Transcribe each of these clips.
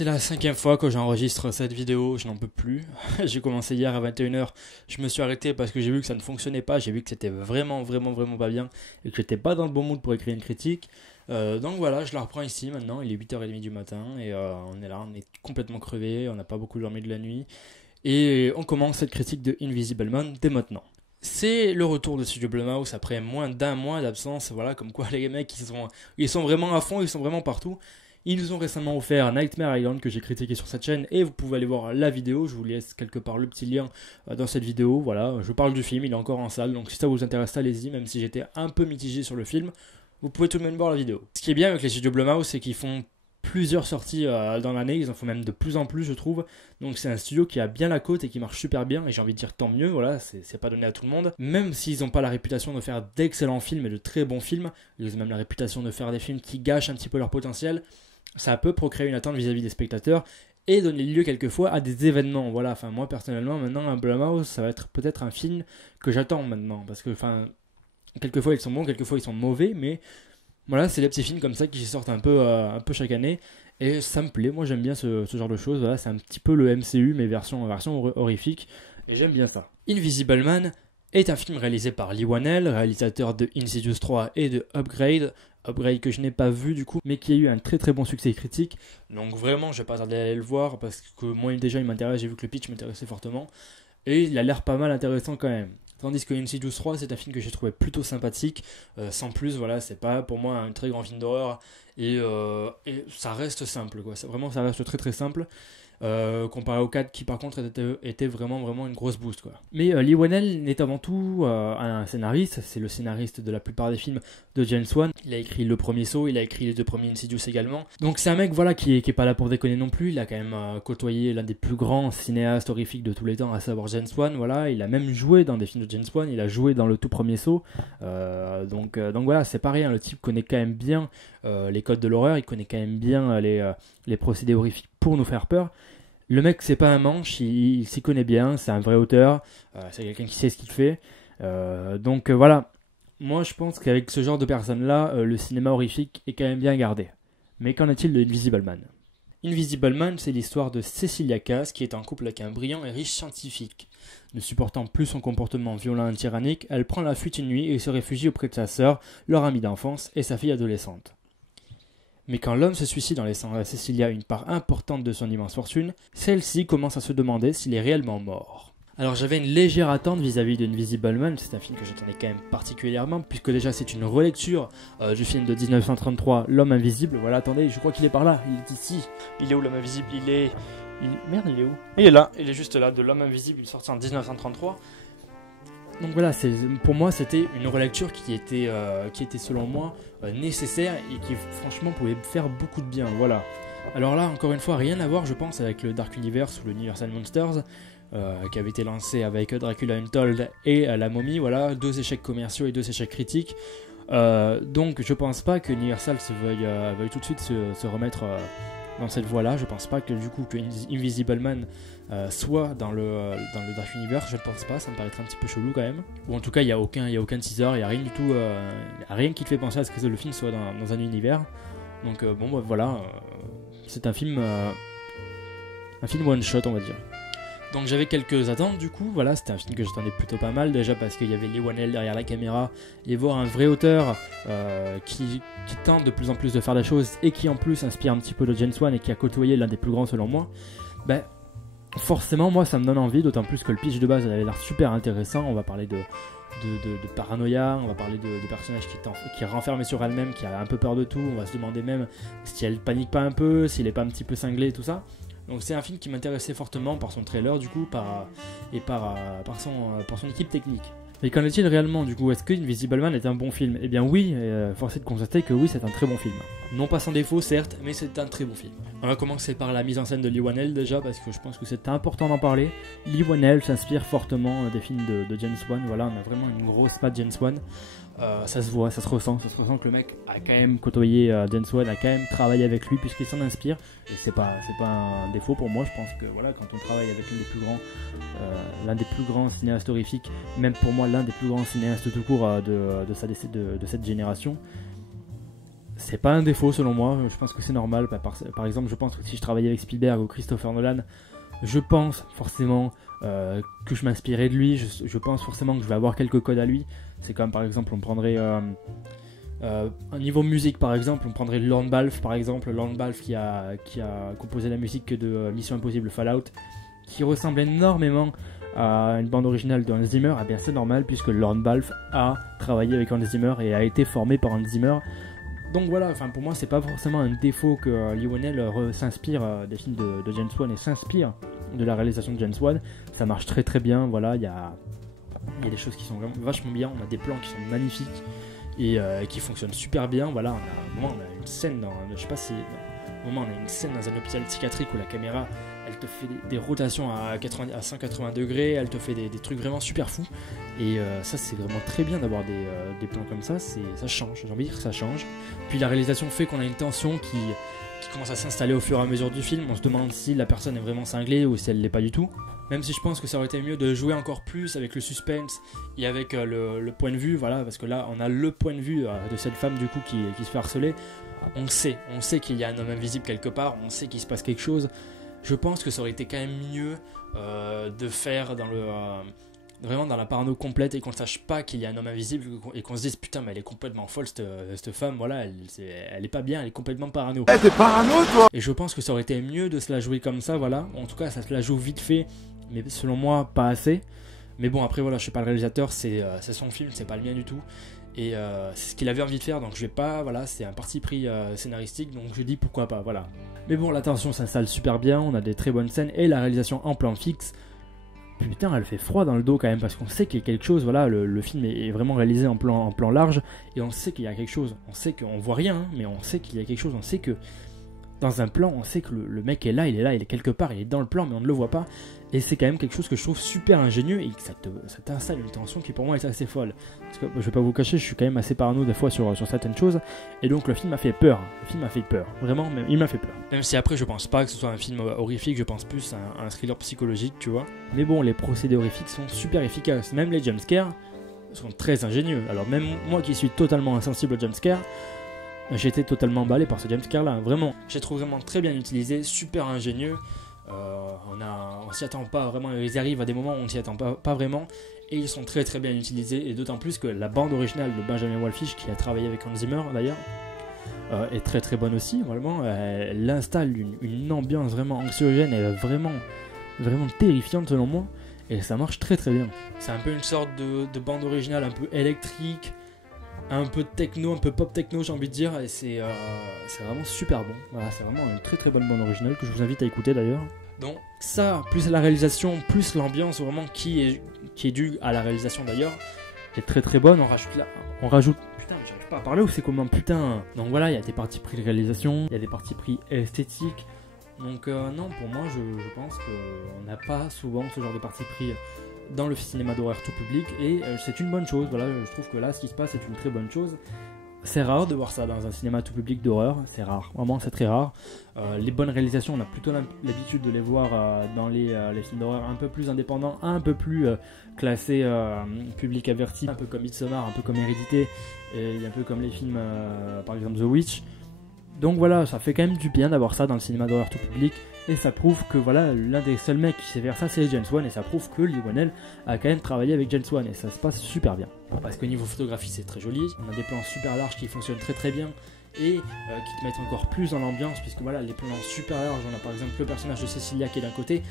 C'est la 5e fois que j'enregistre cette vidéo, je n'en peux plus. J'ai commencé hier à 21h, je me suis arrêté parce que j'ai vu que ça ne fonctionnait pas, j'ai vu que c'était vraiment pas bien et que j'étais pas dans le bon mood pour écrire une critique. Donc voilà, je la reprends ici maintenant, il est 8h30 du matin et on est là, on est complètement crevé, on n'a pas beaucoup dormi de la nuit. Et on commence cette critique de Invisible Man dès maintenant. C'est le retour de Studio Blumhouse après moins d'un mois d'absence, voilà, comme quoi les mecs ils sont vraiment à fond, ils sont vraiment partout. Ils nous ont récemment offert Nightmare Island que j'ai critiqué sur cette chaîne et vous pouvez aller voir la vidéo, je vous laisse quelque part le petit lien dans cette vidéo, voilà, je parle du film, il est encore en salle, donc si ça vous intéresse allez-y, même si j'étais un peu mitigé sur le film, vous pouvez tout de même voir la vidéo. Ce qui est bien avec les studios Blumhouse, c'est qu'ils font plusieurs sorties dans l'année, ils en font même de plus en plus je trouve, donc c'est un studio qui a bien la cote et qui marche super bien et j'ai envie de dire tant mieux, voilà, c'est pas donné à tout le monde, même s'ils n'ont pas la réputation de faire d'excellents films et de très bons films, ils ont même la réputation de faire des films qui gâchent un petit peu leur potentiel, ça peut procréer une attente vis-à-vis des spectateurs et donner lieu quelquefois à des événements, voilà, enfin moi personnellement maintenant un Blumhouse ça va être peut-être un film que j'attends maintenant, parce que enfin quelquefois ils sont bons, quelquefois ils sont mauvais, mais voilà, c'est des petits films comme ça qui sortent un peu chaque année. Et ça me plaît, moi j'aime bien ce genre de choses. Voilà, c'est un petit peu le MCU, mais version horrifique. Et j'aime bien ça. Invisible Man est un film réalisé par Leigh Whannell, réalisateur de Insidious 3 et de Upgrade. Upgrade que je n'ai pas vu du coup, mais qui a eu un très bon succès critique. Donc vraiment, je vais pas tarder à aller le voir parce que moi déjà il m'intéresse, j'ai vu que le pitch m'intéressait fortement. Et il a l'air pas mal intéressant quand même. Tandis que Insidious 3, c'est un film que j'ai trouvé plutôt sympathique, sans plus, voilà, c'est pas pour moi un très grand film d'horreur, et ça reste simple, quoi. Vraiment, ça reste très simple, comparé au 4 qui par contre était vraiment une grosse boost, quoi. Mais Leigh Whannell n'est avant tout un scénariste, c'est le scénariste de la plupart des films de James Wan. Il a écrit le premier Saw, il a écrit les 2 premiers Insidious également. Donc c'est un mec voilà qui est pas là pour déconner non plus, il a quand même côtoyé l'un des plus grands cinéastes horrifiques de tous les temps, à savoir James Wan, voilà, il a même joué dans des films de James Wan, il a joué dans le tout premier Saw. Donc voilà, c'est pas rien, le type connaît quand même bien les codes de l'horreur, il connaît quand même bien les procédés horrifiques pour nous faire peur. Le mec, c'est pas un manche, il s'y connaît bien, c'est un vrai auteur, c'est quelqu'un qui sait ce qu'il fait. Donc voilà, moi je pense qu'avec ce genre de personnes-là, le cinéma horrifique est quand même bien gardé. Mais qu'en est-il de Invisible Man ? Invisible Man, c'est l'histoire de Cecilia Cass qui est en couple avec un brillant et riche scientifique. Ne supportant plus son comportement violent et tyrannique, elle prend la fuite une nuit et se réfugie auprès de sa sœur, leur amie d'enfance et sa fille adolescente. Mais quand l'homme se suicide en laissant à Cecilia une part importante de son immense fortune, celle-ci commence à se demander s'il est réellement mort. Alors j'avais une légère attente vis-à-vis de Invisible Man, c'est un film que j'attendais quand même particulièrement, puisque déjà c'est une relecture du film de 1933, L'Homme Invisible. Voilà, attendez, je crois qu'il est par là, il est ici. Il est où l'Homme Invisible ? Merde, il est où ? Il est là, il est juste là, de L'Homme Invisible, sorti en 1933. Donc voilà, pour moi c'était une relecture qui était selon moi nécessaire et qui franchement pouvait faire beaucoup de bien, voilà. Alors là, encore une fois, rien à voir je pense avec le Dark Universe ou le Universal Monsters qui avait été lancé avec Dracula Untold et La Momie, voilà, 2 échecs commerciaux et 2 échecs critiques. Donc je pense pas que Universal veuille tout de suite se remettre dans cette voie-là. Je pense pas que du coup que Invisible Man soit dans le Dark Universe, je ne pense pas, ça me paraîtrait un petit peu chelou quand même. Ou en tout cas, il y a aucun teaser, il y a rien du tout, y a rien qui te fait penser à ce que le film soit dans un univers. Donc bon bah, voilà, c'est un film one shot on va dire. Donc j'avais quelques attentes du coup, voilà, c'était un film que j'attendais plutôt pas mal, déjà parce qu'il y avait Leigh Whannell derrière la caméra, et voir un vrai auteur qui tente de plus en plus de faire des choses, et qui en plus inspire un petit peu de James Wan, et qui a côtoyé l'un des plus grands selon moi, ben forcément moi ça me donne envie, d'autant plus que le pitch de base avait l'air super intéressant. On va parler de paranoïa, on va parler de personnages qui est renfermé sur elle-même, qui a un peu peur de tout, on va se demander même si elle panique pas un peu, s'il est pas un petit peu cinglé, tout ça. Donc c'est un film qui m'intéressait fortement par son trailer du coup, par son équipe technique. Mais qu'en est-il réellement du coup ? Est-ce que Invisible Man est un bon film ? Eh bien oui, force est de constater que oui, c'est un très bon film. Non pas sans défaut certes, mais c'est un très bon film. On va commencer par la mise en scène de Leigh Whannell déjà, parce que je pense que c'est important d'en parler. Leigh Whannell s'inspire fortement des films de James Wan, voilà, on a vraiment une grosse patte James Wan. Ça se voit, ça se ressent que le mec a quand même côtoyé James Wan, a quand même travaillé avec lui puisqu'il s'en inspire, et c'est pas un défaut pour moi. Je pense que voilà, quand on travaille avec l'un des plus grands cinéastes horrifiques, même pour moi l'un des plus grands cinéastes tout court de cette génération, c'est pas un défaut selon moi, je pense que c'est normal. Par exemple, je pense que si je travaillais avec Spielberg ou Christopher Nolan, je pense forcément que je m'inspirais de lui, je pense forcément que je vais avoir quelques codes à lui. C'est comme par exemple, on prendrait un niveau musique par exemple, on prendrait Lorne Balfe par exemple, Lorne Balfe qui a composé la musique de Mission Impossible Fallout, qui ressemble énormément à une bande originale de Hans Zimmer. Eh bien c'est normal puisque Lorne Balfe a travaillé avec Hans Zimmer et a été formé par Hans Zimmer. Donc voilà, enfin pour moi c'est pas forcément un défaut que Lionel s'inspire des films de James Wan et s'inspire de la réalisation de James Wan. Ça marche très très bien, voilà, il y a des choses qui sont vraiment vachement bien, on a des plans qui sont magnifiques et qui fonctionnent super bien. Voilà, on a une scène dans, je sais pas si, au moment on a une scène dans un hôpital psychiatrique où la caméra elle te fait des rotations à 180 degrés, elle te fait des trucs vraiment super fous. Et ça c'est vraiment très bien d'avoir des plans comme ça, ça change, j'ai envie de dire que ça change. Puis la réalisation fait qu'on a une tension qui commence à s'installer au fur et à mesure du film. On se demande si la personne est vraiment cinglée ou si elle l'est pas du tout. Même si je pense que ça aurait été mieux de jouer encore plus avec le suspense et avec le point de vue, voilà, parce que là on a le point de vue de cette femme du coup qui se fait harceler. On sait qu'il y a un homme invisible quelque part, on sait qu'il se passe quelque chose. Je pense que ça aurait été quand même mieux de faire vraiment dans la parano complète et qu'on ne sache pas qu'il y a un homme invisible et qu'on se dise putain mais elle est complètement folle cette femme, voilà, elle est pas bien, elle est complètement parano. Eh, t'es parano toi. Et je pense que ça aurait été mieux de se la jouer comme ça, voilà. En tout cas ça se la joue vite fait, mais selon moi pas assez. Mais bon après voilà, je suis pas le réalisateur, c'est son film, c'est pas le mien du tout. Et c'est ce qu'il avait envie de faire, donc je vais pas, voilà, c'est un parti pris scénaristique, donc je dis pourquoi pas, voilà. Mais bon, la tension s'installe super bien, on a des très bonnes scènes, et la réalisation en plan fixe, putain, elle fait froid dans le dos quand même, parce qu'on sait qu'il y a quelque chose, voilà, le film est vraiment réalisé en plan large, et on sait qu'il y a quelque chose, on sait qu'on voit rien, hein, mais on sait qu'il y a quelque chose, on sait que dans un plan, on sait que le mec est là, il est quelque part, il est dans le plan, mais on ne le voit pas. Et c'est quand même quelque chose que je trouve super ingénieux et que ça t'installe une tension qui pour moi est assez folle. Parce que je vais pas vous cacher, je suis quand même assez parano des fois sur certaines choses. Et donc le film m'a fait peur. Vraiment, il m'a fait peur. Même si après je pense pas que ce soit un film horrifique, je pense plus à un thriller psychologique, tu vois. Mais bon, les procédés horrifiques sont super efficaces. Même les jumpscares sont très ingénieux. Alors même moi qui suis totalement insensible aux jumpscares, j'étais totalement emballé par ce jumpscare là, vraiment. J'ai trouvé vraiment très bien utilisé, super ingénieux. On s'y attend pas vraiment, ils arrivent à des moments où on s'y attend pas vraiment, et ils sont très très bien utilisés, et d'autant plus que la bande originale de Benjamin Wallfisch, qui a travaillé avec Hans Zimmer d'ailleurs, est très très bonne aussi, vraiment. Elle installe une ambiance vraiment anxiogène et vraiment terrifiante selon moi, et ça marche très très bien. C'est un peu une sorte de bande originale un peu électrique, un peu techno, un peu pop techno j'ai envie de dire, et c'est vraiment super bon. Voilà, c'est vraiment une très très bonne bande originale que je vous invite à écouter d'ailleurs. Donc ça, plus la réalisation, plus l'ambiance vraiment qui est due à la réalisation d'ailleurs, est très très bonne. On rajoute, putain mais j'arrive pas à parler ou c'est comment, putain. Donc voilà, il y a des parties pris de réalisation, il y a des parties pris esthétiques. Donc non, pour moi je pense qu'on n'a pas souvent ce genre de parties pris dans le cinéma d'horreur tout public, et c'est une bonne chose. Voilà, je trouve que là ce qui se passe est une très bonne chose. C'est rare de voir ça dans un cinéma tout public d'horreur, c'est rare, vraiment c'est très rare. Les bonnes réalisations, on a plutôt l'habitude de les voir dans les films d'horreur un peu plus indépendants, un peu plus classés public averti, un peu comme Midsommar, un peu comme Hérédité, et un peu comme les films par exemple The Witch. Donc voilà, ça fait quand même du bien d'avoir ça dans le cinéma d'horreur tout public, et ça prouve que voilà, l'un des seuls mecs qui sait faire ça c'est James Wan, et ça prouve que Lee Whannell a quand même travaillé avec James Wan, et ça se passe super bien. Parce que niveau photographie c'est très joli, on a des plans super larges qui fonctionnent très très bien, et qui te mettent encore plus dans l'ambiance, puisque voilà, les plans super larges, on a par exemple le personnage de Cecilia qui est d'un côté,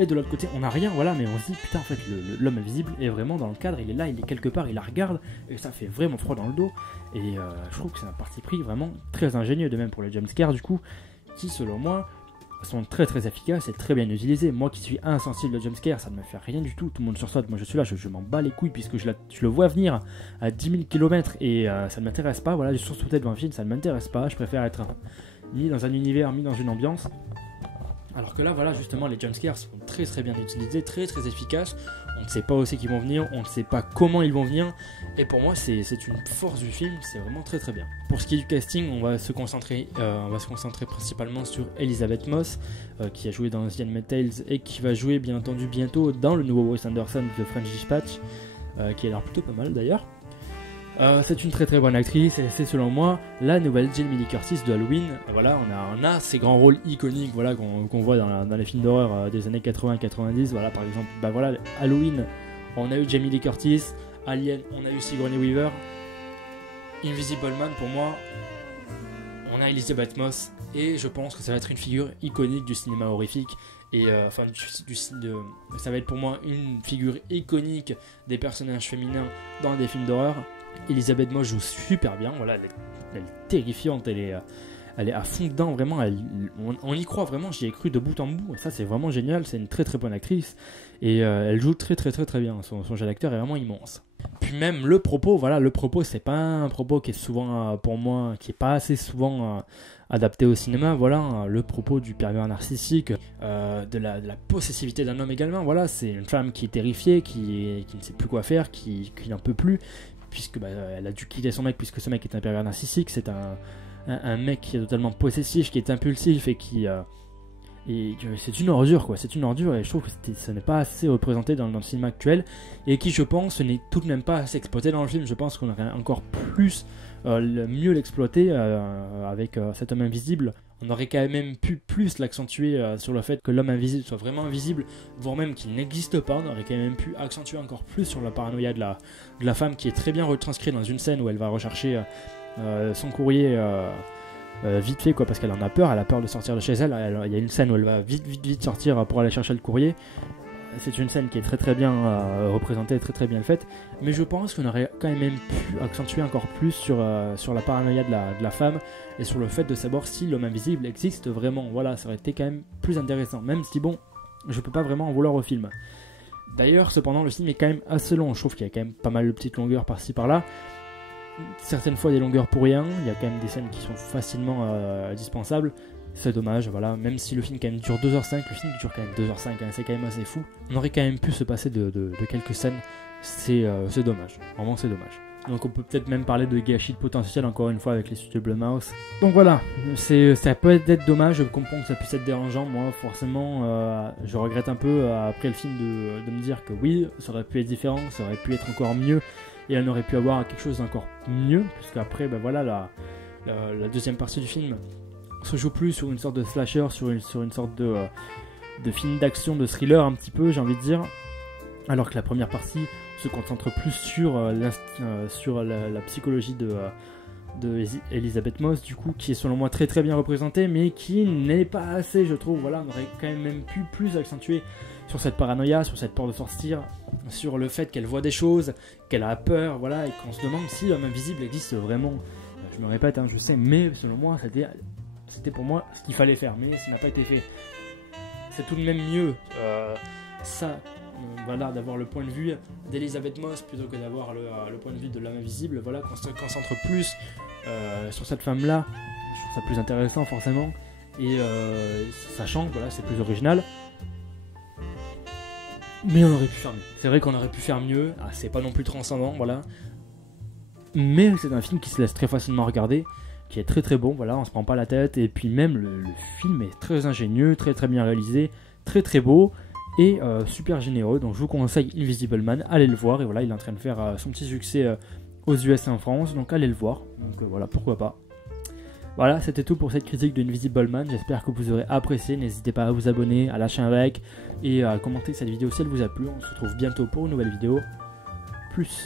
et de l'autre côté on n'a rien, voilà, mais on se dit putain en fait l'homme invisible est vraiment dans le cadre, il est là, il est quelque part, il la regarde, et ça fait vraiment froid dans le dos, et je trouve que c'est un parti pris vraiment très ingénieux, de même pour les jumpscares du coup, qui selon moi sont très très efficaces et très bien utilisés. Moi qui suis insensible au jumpscare, ça ne me fait rien du tout, tout le monde sursaute, moi je suis là, je m'en bats les couilles puisque je le vois venir à 10 000 km et ça ne m'intéresse pas, voilà, je suis sauté devant un film, ça ne m'intéresse pas, je préfère être mis dans un univers, mis dans une ambiance. Alors que là, voilà, justement, les jumpscares sont très très bien utilisés, très très efficaces. On ne sait pas où c'est qu'ils vont venir, on ne sait pas comment ils vont venir. Et pour moi, c'est une force du film, c'est vraiment très très bien. Pour ce qui est du casting, on va se concentrer principalement sur Elisabeth Moss, qui a joué dans The Handmaid's Tale et qui va jouer bien entendu bientôt dans le nouveau Wes Anderson de French Dispatch, qui a l'air plutôt pas mal d'ailleurs. C'est une très très bonne actrice et c'est selon moi la nouvelle Jamie Lee Curtis de Halloween. Voilà, on a ces grands rôles iconiques, voilà, qu'on voit dans les films d'horreur des années 80-90. Voilà, par exemple, bah voilà, Halloween, on a eu Jamie Lee Curtis. Alien, on a eu Sigourney Weaver. Invisible Man, pour moi, on a Elizabeth Moss. Et je pense que ça va être une figure iconique du cinéma horrifique. Et ça va être pour moi une figure iconique des personnages féminins dans des films d'horreur. Elizabeth Moss joue super bien, voilà, elle est terrifiante, elle est à fond dedans, vraiment, on y croit vraiment, j'y ai cru de bout en bout, et ça c'est vraiment génial, c'est une très très bonne actrice, et elle joue très très très très bien, son jeu d'acteur est vraiment immense. Puis même le propos, voilà, le propos c'est pas un propos qui est souvent, pour moi, qui est pas assez souvent adapté au cinéma, voilà, le propos du pervers narcissique, de la possessivité d'un homme également, voilà, c'est une femme qui est terrifiée, qui ne sait plus quoi faire, qui n'en peut plus, puisque elle a dû quitter son mec, puisque ce mec est un pervers narcissique, c'est un mec qui est totalement possessif, qui est impulsif et c'est une ordure quoi, c'est une ordure et je trouve que ce n'est pas assez représenté dans le cinéma actuel et qui je pense n'est tout de même pas assez exploité dans le film. Je pense qu'on aurait encore plus mieux l'exploiter avec cet homme invisible. On aurait quand même pu plus l'accentuer sur le fait que l'homme invisible soit vraiment invisible, voire même qu'il n'existe pas. On aurait quand même pu accentuer encore plus sur la paranoïa de la femme qui est très bien retranscrite dans une scène où elle va rechercher son courrier vite fait quoi, parce qu'elle en a peur, elle a peur de sortir de chez elle. Il y a une scène où elle va vite sortir pour aller chercher le courrier. C'est une scène qui est très très bien représentée, très très bien faite, mais je pense qu'on aurait quand même pu accentuer encore plus sur la paranoïa de la femme et sur le fait de savoir si l'homme invisible existe vraiment. Voilà, ça aurait été quand même plus intéressant, même si bon, je peux pas vraiment en vouloir au film. D'ailleurs, cependant, le film est quand même assez long, je trouve qu'il y a quand même pas mal de petites longueurs par-ci par-là, certaines fois des longueurs pour rien, il y a quand même des scènes qui sont facilement dispensables. C'est dommage, voilà, même si le film quand même dure 2h05, le film dure quand même 2h05, hein, c'est quand même assez fou. On aurait quand même pu se passer de quelques scènes, c'est dommage, vraiment c'est dommage. Donc on peut peut-être même parler de gâchis de potentiel encore une fois avec les studios Blumhouse. Donc voilà, ça peut être dommage, je comprends que ça puisse être dérangeant, moi forcément je regrette un peu après le film de me dire que oui, ça aurait pu être différent, ça aurait pu être encore mieux, et elle aurait pu avoir quelque chose d'encore mieux, puisqu'après ben voilà, la deuxième partie du film se joue plus sur une sorte de slasher, sur une sorte de film d'action, de thriller un petit peu, j'ai envie de dire, alors que la première partie se concentre plus sur la psychologie de Elizabeth Moss, du coup, qui est selon moi très très bien représentée, mais qui n'est pas assez, je trouve. Voilà, on aurait quand même pu plus accentuer sur cette paranoïa, sur cette peur de sortir, sur le fait qu'elle voit des choses, qu'elle a peur, voilà, et qu'on se demande si l'homme invisible existe vraiment. Je me répète, hein, je sais, mais selon moi, c'était pour moi ce qu'il fallait faire, mais ça n'a pas été fait. C'est tout de même mieux voilà, d'avoir le point de vue d'Elizabeth Moss plutôt que d'avoir le point de vue de l'homme invisible. Voilà, qu'on se concentre plus sur cette femme-là, je trouve ça plus intéressant forcément, et ça change, voilà, c'est plus original. Mais on aurait pu faire mieux. C'est vrai qu'on aurait pu faire mieux, c'est pas non plus transcendant, voilà. Mais c'est un film qui se laisse très facilement regarder, qui est très très bon, voilà, on se prend pas la tête, et puis même le film est très ingénieux, très très bien réalisé, très très beau, et super généreux, donc je vous conseille Invisible Man, allez le voir, et voilà, il est en train de faire son petit succès aux US et en France, donc allez le voir, donc voilà, pourquoi pas. Voilà, c'était tout pour cette critique de Invisible Man, j'espère que vous aurez apprécié, n'hésitez pas à vous abonner, à lâcher un like, et à commenter cette vidéo si elle vous a plu, on se retrouve bientôt pour une nouvelle vidéo, plus.